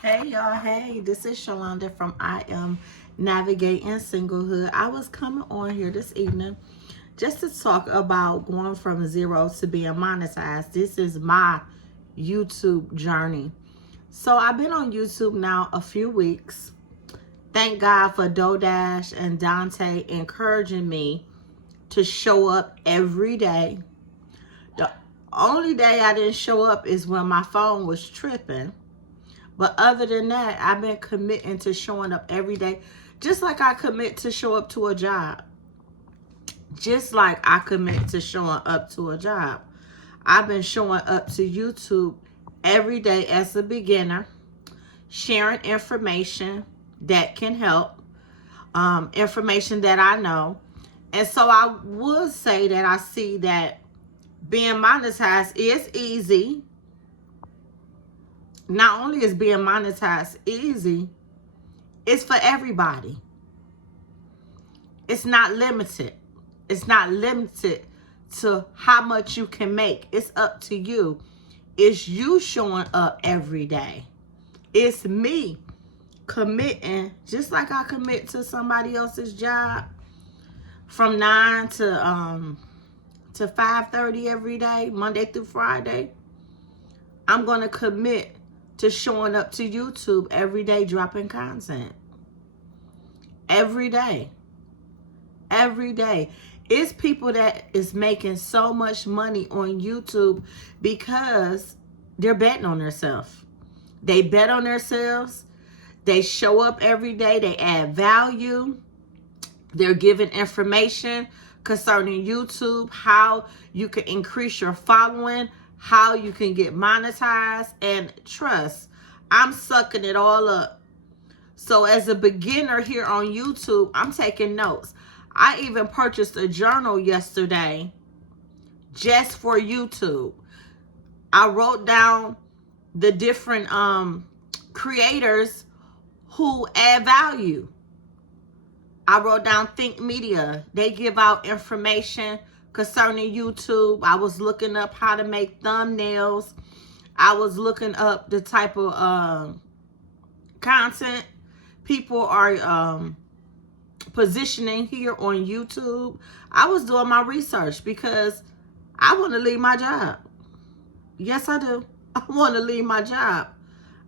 Hey y'all, hey, this is Shalonda from I Am Navigating Singlehood. I was coming on here this evening just to talk about going from zero to being monetized. This is my YouTube journey. So I've been on YouTube now a few weeks. Thank God for Dodash and Dante encouraging me to show up every day. The only day I didn't show up is when my phone was tripping. But other than that, I've been committing to showing up every day, just like I commit to show up to a job. Just like I commit to showing up to a job. I've been showing up to YouTube every day as a beginner, sharing information that can help, information that I know. And so I would say that I see that being monetized is easy. Not only is being monetized easy, it's for everybody. It's not limited. It's not limited to how much you can make. It's up to you. It's you showing up every day. It's me committing, just like I commit to somebody else's job from 9 to 5:30 every day, Monday through Friday. I'm going to commit to showing up to YouTube every day, dropping content. Every day. Every day. It's people that is making so much money on YouTube because they're betting on themselves. They bet on themselves. They show up every day. They add value. They're giving information concerning YouTube, how you can increase your following, how you can get monetized, and trust. I'm sucking it all up. So as a beginner here on YouTube, I'm taking notes. I even purchased a journal yesterday just for YouTube. I wrote down the different creators who add value. I wrote down Think Media. They give out information concerning YouTube. I was looking up how to make thumbnails. I was looking up the type of content people are positioning here on YouTube. I was doing my research because I want to leave my job. Yes, I do. I want to leave my job.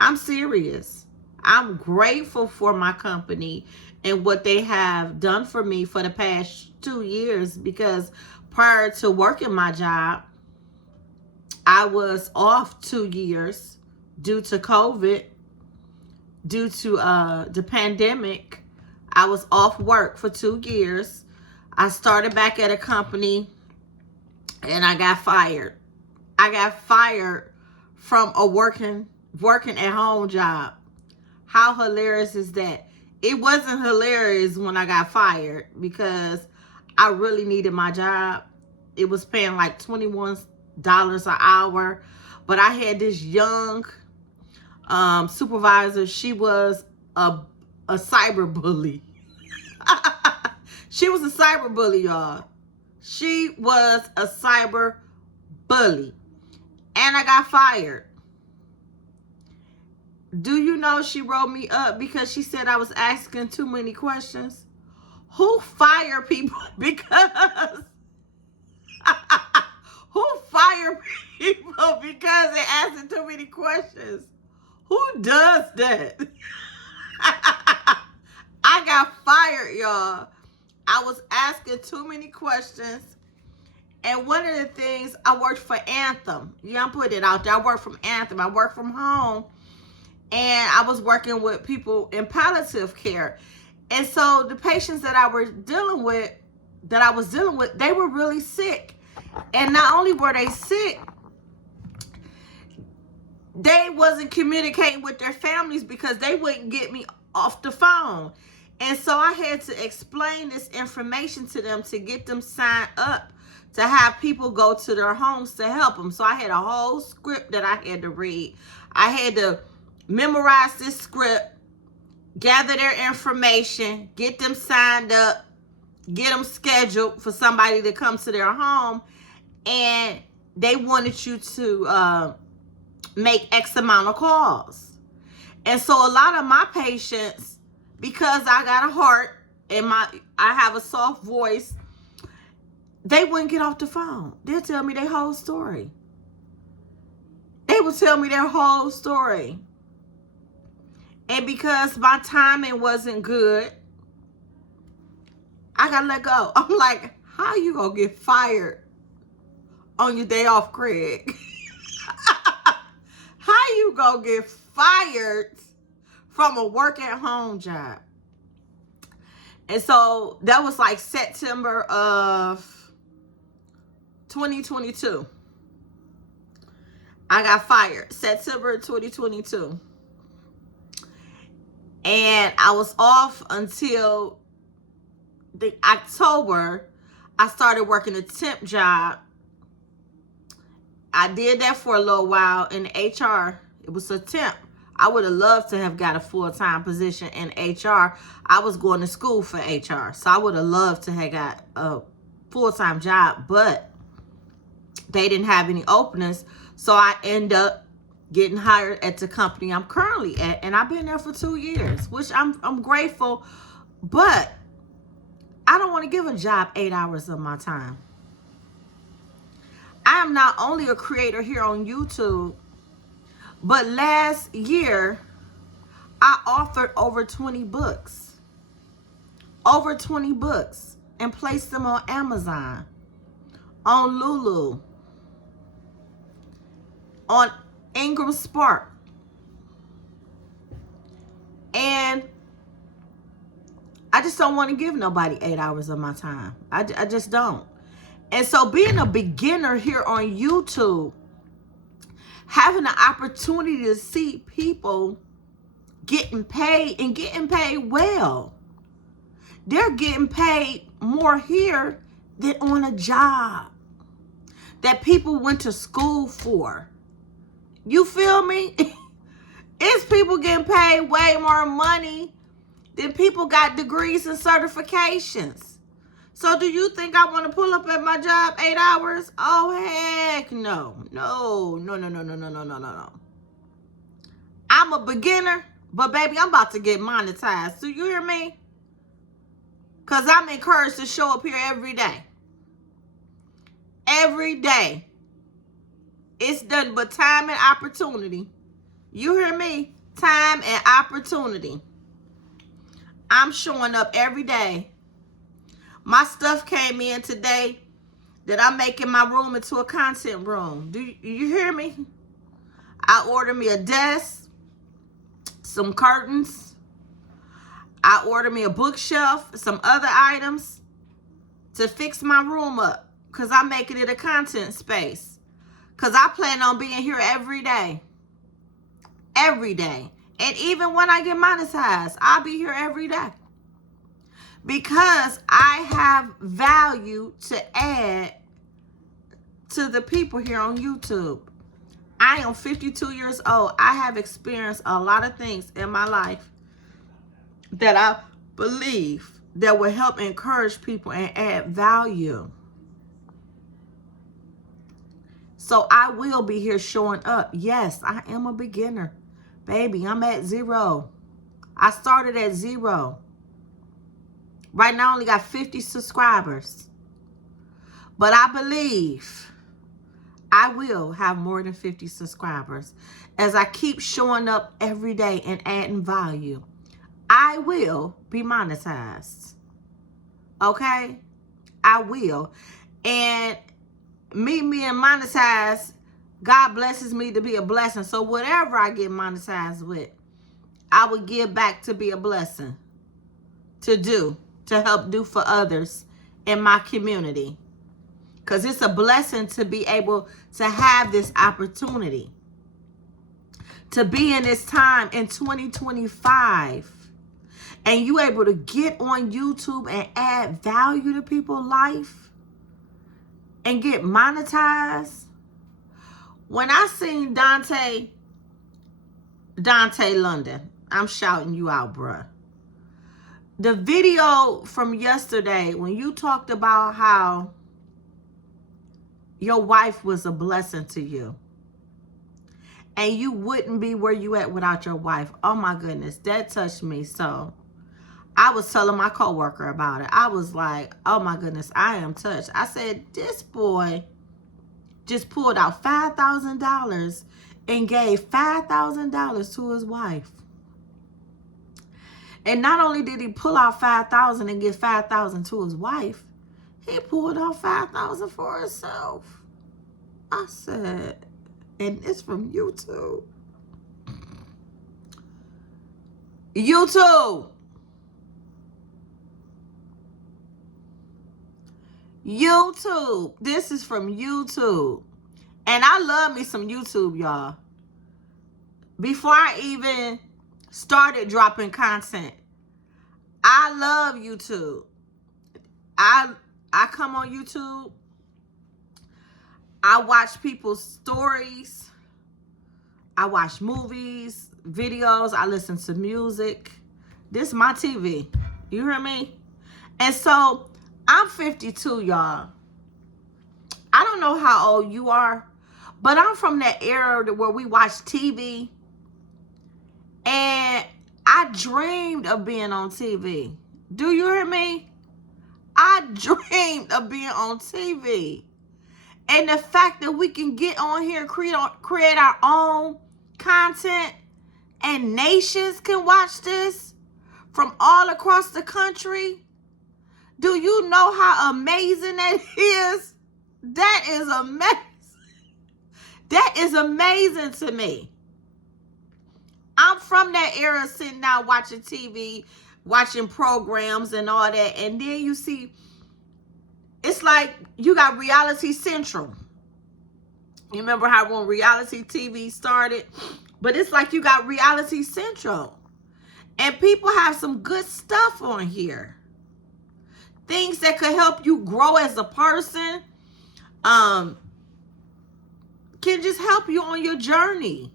I'm serious. I'm grateful for my company and what they have done for me for the past 2 years, because prior to working my job, I was off 2 years due to COVID, due to the pandemic. I was off work for 2 years. I started back at a company and I got fired. I got fired from a working at home job. How hilarious is that? It wasn't hilarious when I got fired because I really needed my job. It was paying like $21 an hour. But I had this young supervisor. She was a cyber bully. She was a cyber bully, y'all. She was a cyber bully. And I got fired. Do you know she wrote me up because she said I was asking too many questions? Who fire people because who fire people because they're asking too many questions? Who does that? I got fired, y'all. I was asking too many questions. And one of the things, I worked for Anthem. Yeah, I'm putting it out there. I worked from Anthem. I worked from home. And I was working with people in palliative care. And so the patients that I was dealing with, they were really sick. And not only were they sick, they wasn't communicating with their families because they wouldn't get me off the phone. And so I had to explain this information to them to get them signed up to have people go to their homes to help them. So I had a whole script that I had to read. I had to memorize this script, gather their information, get them signed up, get them scheduled for somebody to come to their home. And they wanted you to make X amount of calls. And so a lot of my patients, because I got a heart and I have a soft voice, they wouldn't get off the phone. They'll tell me their whole story. They would tell me their whole story. And because my timing wasn't good, I got let go. I'm like, how you gonna get fired on your day off, Craig? How you gonna get fired from a work at home job? And so that was like September of 2022. I got fired September 2022. And I was off until the October. I started working a temp job. I did that for a little while in HR. It was a temp. I would have loved to have got a full-time position in HR. I was going to school for HR. So I would have loved to have got a full-time job, but they didn't have any openings. So I ended up getting hired at the company I'm currently at. And I've been there for 2 years, which I'm grateful. But I don't want to give a job 8 hours of my time. I am not only a creator here on YouTube, but last year, I authored over 20 books. Over 20 books. And placed them on Amazon. On Lulu. On Ingram Spark. And I just don't want to give nobody 8 hours of my time. I just don't. And so being a beginner here on YouTube, having the opportunity to see people getting paid and getting paid well. They're getting paid more here than on a job that people went to school for. You feel me? It's people getting paid way more money than people got degrees and certifications. So do you think I want to pull up at my job 8 hours? Oh, heck no. No. I'm a beginner, but baby, I'm about to get monetized. Do you hear me? Because I'm encouraged to show up here every day. Every day. It's nothing but time and opportunity. You hear me? Time and opportunity. I'm showing up every day. My stuff came in today that I'm making my room into a content room. Do you hear me? I ordered me a desk, some curtains. I ordered me a bookshelf, some other items to fix my room up because I'm making it a content space. Because I plan on being here every day. Every day. And even when I get monetized, I'll be here every day. Because I have value to add to the people here on YouTube. I am 52 years old. I have experienced a lot of things in my life that I believe that will help encourage people and add value. So I will be here showing up. Yes, I am a beginner. Baby, I'm at 0. I started at 0. Right now, I only got 50 subscribers. But I believe I will have more than 50 subscribers. As I keep showing up every day and adding value, I will be monetized. Okay? I will. And me being monetized, God blesses me to be a blessing. So whatever I get monetized with, I will give back to be a blessing. To help do for others in my community. Because it's a blessing to be able to have this opportunity. To be in this time in 2025. And you able to get on YouTube and add value to people's life. And get monetized. When I seen Dante London, I'm shouting you out, bruh. The video from yesterday, when you talked about how your wife was a blessing to you. and you wouldn't be where you at without your wife. Oh my goodness, that touched me so. I was telling my coworker about it. I was like, oh my goodness, I am touched. I said, this boy just pulled out $5,000 and gave $5,000 to his wife. And not only did he pull out $5,000 and give $5,000 to his wife, he pulled out $5,000 for himself. I said, and it's from YouTube. YouTube. YouTube. This is from YouTube. And I love me some YouTube, y'all. Before I even started dropping content, I love YouTube. I come on YouTube. I watch people's stories. I watch movies, videos. I listen to music. This is my TV. You hear me? And so I'm 52, y'all. I don't know how old you are, but I'm from that era where we watch TV. And I dreamed of being on TV. Do you hear me? I dreamed of being on TV. And the fact that we can get on here and create our own content and nations can watch this from all across the country. Do you know how amazing that is? That is amazing. That is amazing to me. I'm from that era, sitting down watching TV, watching programs and all that. And then you see, it's like you got Reality Central. You remember how when reality TV started? But it's like you got Reality Central. And people have some good stuff on here. Things that could help you grow as a person. Can just help you on your journey.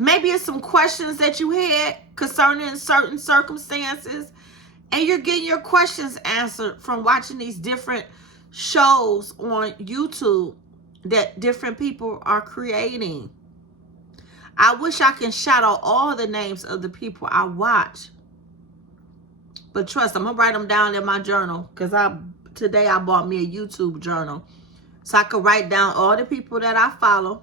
Maybe it's some questions that you had concerning certain circumstances, and you're getting your questions answered from watching these different shows on YouTube that different people are creating. I wish I can shout out all the names of the people I watch. But trust, I'm going to write them down in my journal, because today I bought me a YouTube journal. So I could write down all the people that I follow.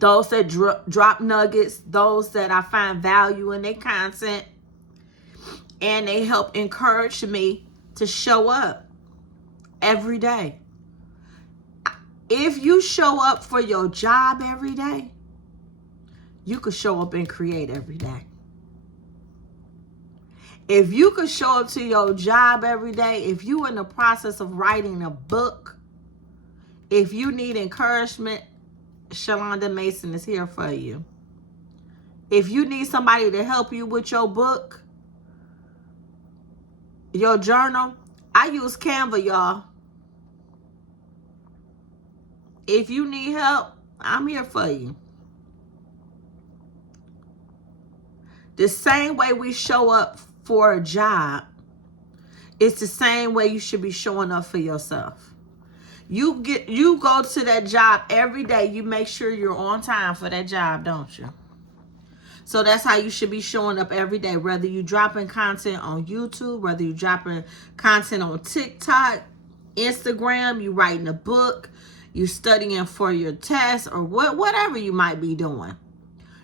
Those that drop nuggets, those that I find value in their content, and they help encourage me to show up every day. If you show up for your job every day, you could show up and create every day. If you could show up to your job every day, if you're in the process of writing a book, if you need encouragement, Shalonda Mason is here for you. If you need somebody to help you with your book, your journal, I use Canva, y'all. If you need help, I'm here for you. The same way we show up for a job, it's the same way you should be showing up for yourself. You go to that job every day. You make sure you're on time for that job, don't you? So that's how you should be showing up every day. Whether you're dropping content on YouTube, whether you're dropping content on TikTok, Instagram, you writing a book, you studying for your test, or whatever you might be doing.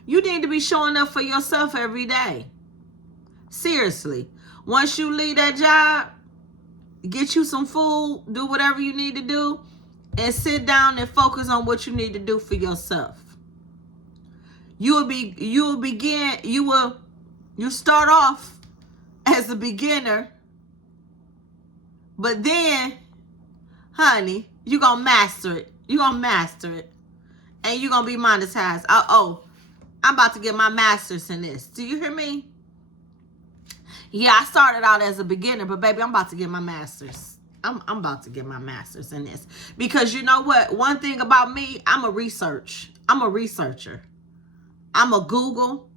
You need to be showing up for yourself every day. Seriously. Once you leave that job, get you some food, do whatever you need to do, and sit down and focus on what you need to do for yourself. You start off as a beginner, but then, honey, you're going to master it. You're going to master it. And you're going to be monetized. I'm about to get my master's in this. Do you hear me? Yeah, I started out as a beginner, but baby, I'm about to get my master's. I'm about to get my master's in this. Because you know what? One thing about me, I'm a researcher. I'm a Google.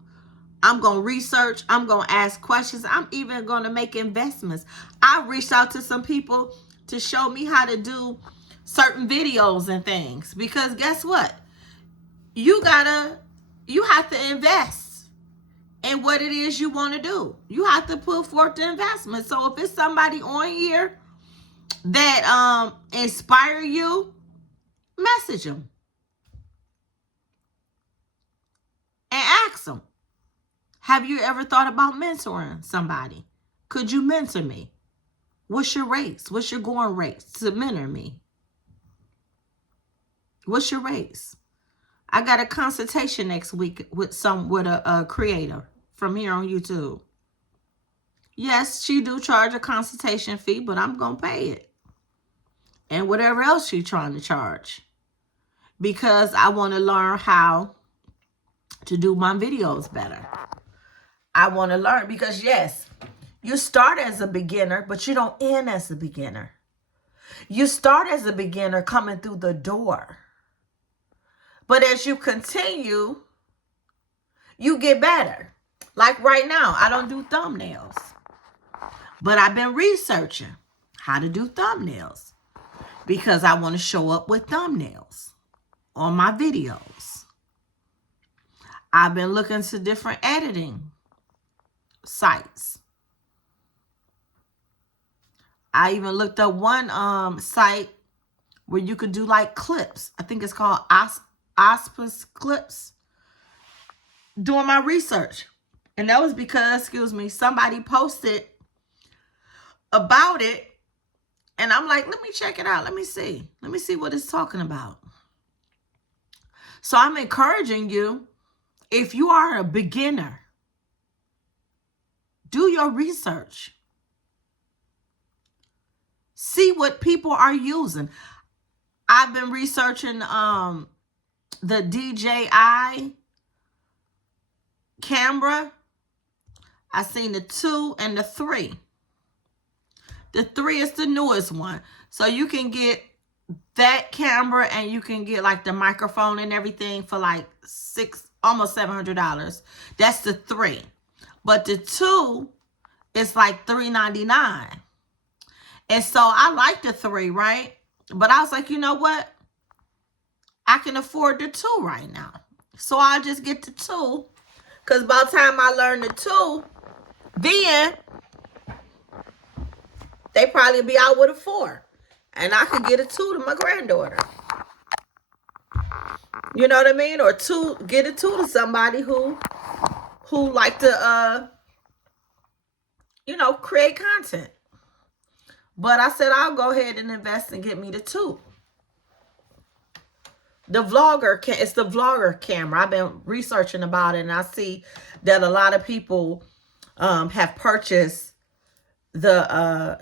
I'm going to research. I'm going to ask questions. I'm even going to make investments. I reached out to some people to show me how to do certain videos and things. Because guess what? you have to invest in what it is you want to do. You have to put forth the investment. So if it's somebody on here that inspire you, message them and ask them, have you ever thought about mentoring somebody? Could you mentor me? What's your rates? What's your going rates to mentor me? What's your rates? I got a consultation next week with a creator from here on YouTube. Yes, she do charge a consultation fee, but I'm going to pay it. And whatever else she's trying to charge. Because I want to learn how to do my videos better. I want to learn because, yes, you start as a beginner, but you don't end as a beginner. You start as a beginner coming through the door. But as you continue, you get better. Like right now, I don't do thumbnails. But I've been researching how to do thumbnails because I want to show up with thumbnails on my videos. I've been looking to different editing sites. I even looked up one site where you could do like clips. I think it's called Auspice Clips. Doing my research. And that was because, somebody posted about it. And I'm like, let me check it out. Let me see. Let me see what it's talking about. So I'm encouraging you, if you are a beginner, do your research. See what people are using. I've been researching the DJI camera. I seen the 2 and the 3. The 3 is the newest one. So you can get that camera and you can get like the microphone and everything for like almost $700. That's the 3. But the 2 is like $399. And so I like the 3, right? But I was like, you know what? I can afford the 2 right now. So I'll just get the 2. Because by the time I learn the 2, then they probably be out with a 4. And I could get a 2 to my granddaughter. You know what I mean? Or get a 2 to somebody who like to, create content. But I said, I'll go ahead and invest and get me the 2. It's the vlogger camera. I've been researching about it, and I see that a lot of people have purchased the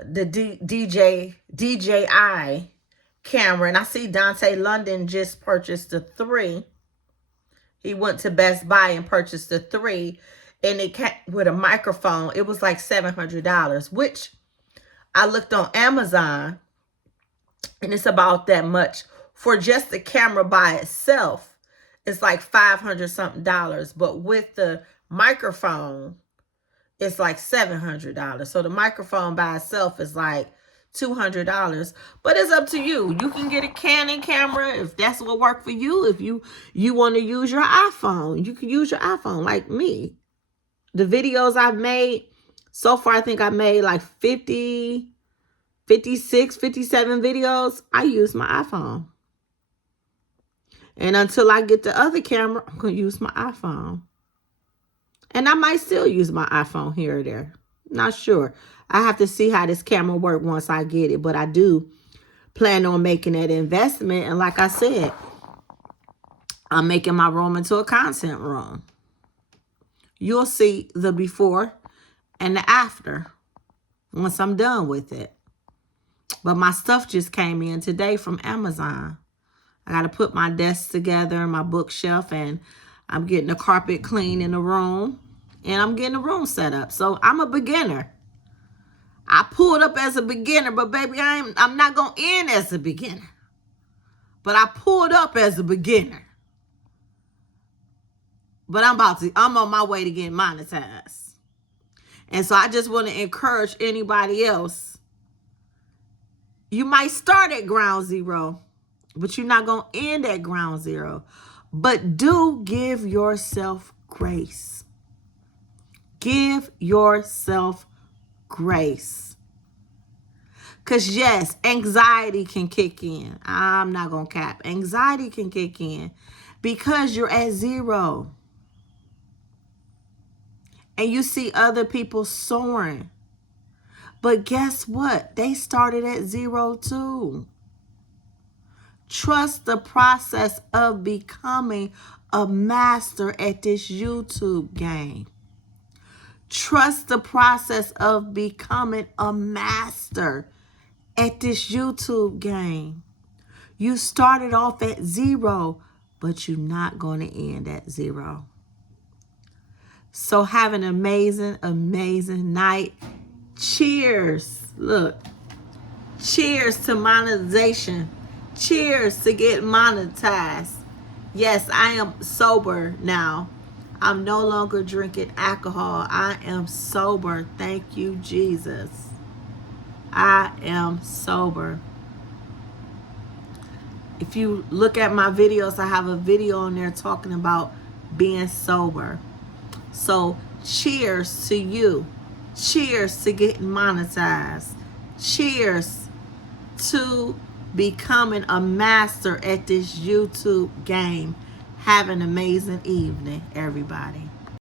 DJI camera. And I see Dante London just purchased the 3. He went to Best Buy and purchased the 3. And it came with a microphone. It was like $700, which I looked on Amazon, and it's about that much. For just the camera by itself, it's like $500 something. But with the microphone, it's like $700. So the microphone by itself is like $200. But it's up to you. You can get a Canon camera if that's what works for you. If you want to use your iPhone, you can use your iPhone like me. The videos I've made so far, I think I made like 50, 56, 57 videos. I use my iPhone. And until I get the other camera, I'm going to use my iPhone. And I might still use my iPhone here or there. Not sure. I have to see how this camera works once I get it. But I do plan on making that investment. And like I said, I'm making my room into a content room. You'll see the before and the after once I'm done with it. But my stuff just came in today from Amazon. I got to put my desk together, my bookshelf, and I'm getting the carpet clean in the room. And I'm getting the room set up. So I'm a beginner. I pulled up as a beginner, but baby, I'm not going to end as a beginner. But I pulled up as a beginner. But I'm on my way to getting monetized. And so I just want to encourage anybody else. You might start at ground zero, but you're not going to end at ground zero. But do give yourself grace. Give yourself grace. Because yes, anxiety can kick in. I'm not going to cap. Anxiety can kick in because you're at zero. And you see other people soaring. But guess what? They started at zero too. Trust the process of becoming a master at this YouTube game. Trust the process of becoming a master at this YouTube game. You started off at zero, but you're not going to end at zero. So have an amazing, amazing night. Cheers. Look. Cheers to monetization. Cheers to get monetized. Yes, I am sober now. I'm no longer drinking alcohol. I am sober. Thank you, Jesus. I am sober. If you look at my videos, I have a video on there talking about being sober. So cheers to you. Cheers to getting monetized. Cheers to becoming a master at this YouTube game. Have an amazing evening, everybody.